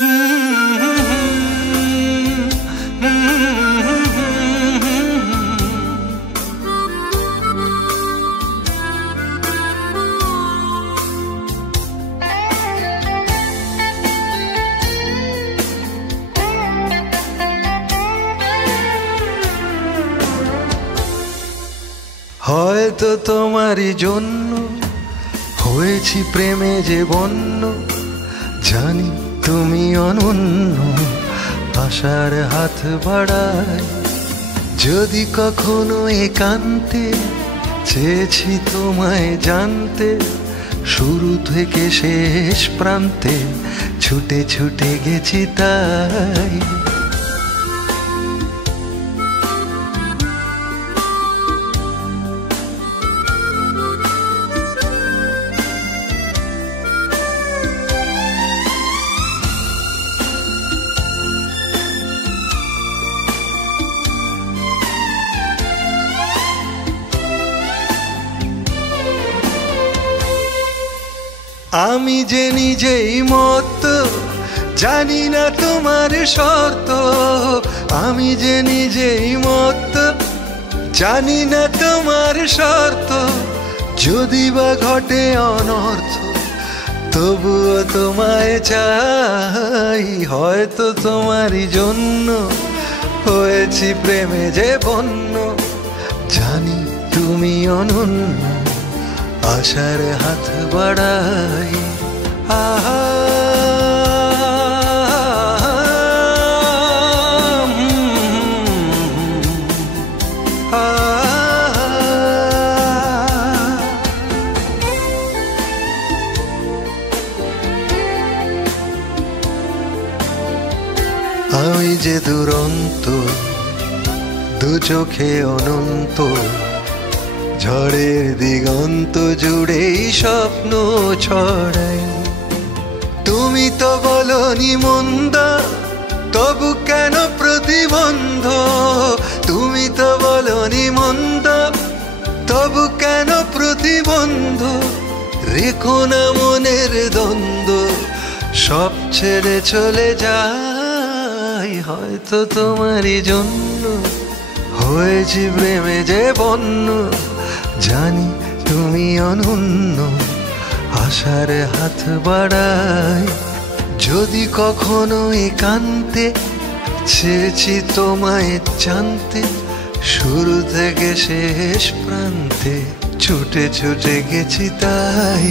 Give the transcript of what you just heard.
হয়তো তোমারই জন্য হয়েছি প্রেমে যে বন্য, জানি তুমি অনন্য, আশার হাত বাড়াই। যদি কখনো একান্তে চেয়েছি তোমায় জানতে, শুরু থেকে শেষ প্রান্তে ছুটে ছুটে গেছি তাই। আমি যে নিজেই মত, জানি না তোমার শর্ত। আমি যে নিজেই মত, জানি না তোমার শর্ত। যদি বা ঘটে অনর্থ, তবুও তোমায় চাই। হয়তো তোমারই জন্য হয়েছি প্রেমে যে বন্য, জানি তুমি অনন্য, আশার হাত বাড়াই। আহা আমি যে দুরন্ত, দু চোখে অনন্ত, ঝড়ের দিগন্ত জুড়েই স্বপ্ন ছড়াই। তুমি তো বলনি মন্দ, তবু কেন প্রতিবন্ধ? তুমি তো বলনি মন্দ, তবু কেন প্রতিবন্ধ? রেখো না মনের দ্বন্দ্ব, সব ছেড়ে চলে যাই। হয়তো তোমারই জন্য হয়েছি প্রেমে যে বন্য, জানি তুমি অনন্য, আশার হাত বাড়াই। যদি কখনো একান্তে চেয়েছি তোমায় জানতে, শুরু থেকে শেষ প্রান্তে ছুটে ছুটে গেছি তাই।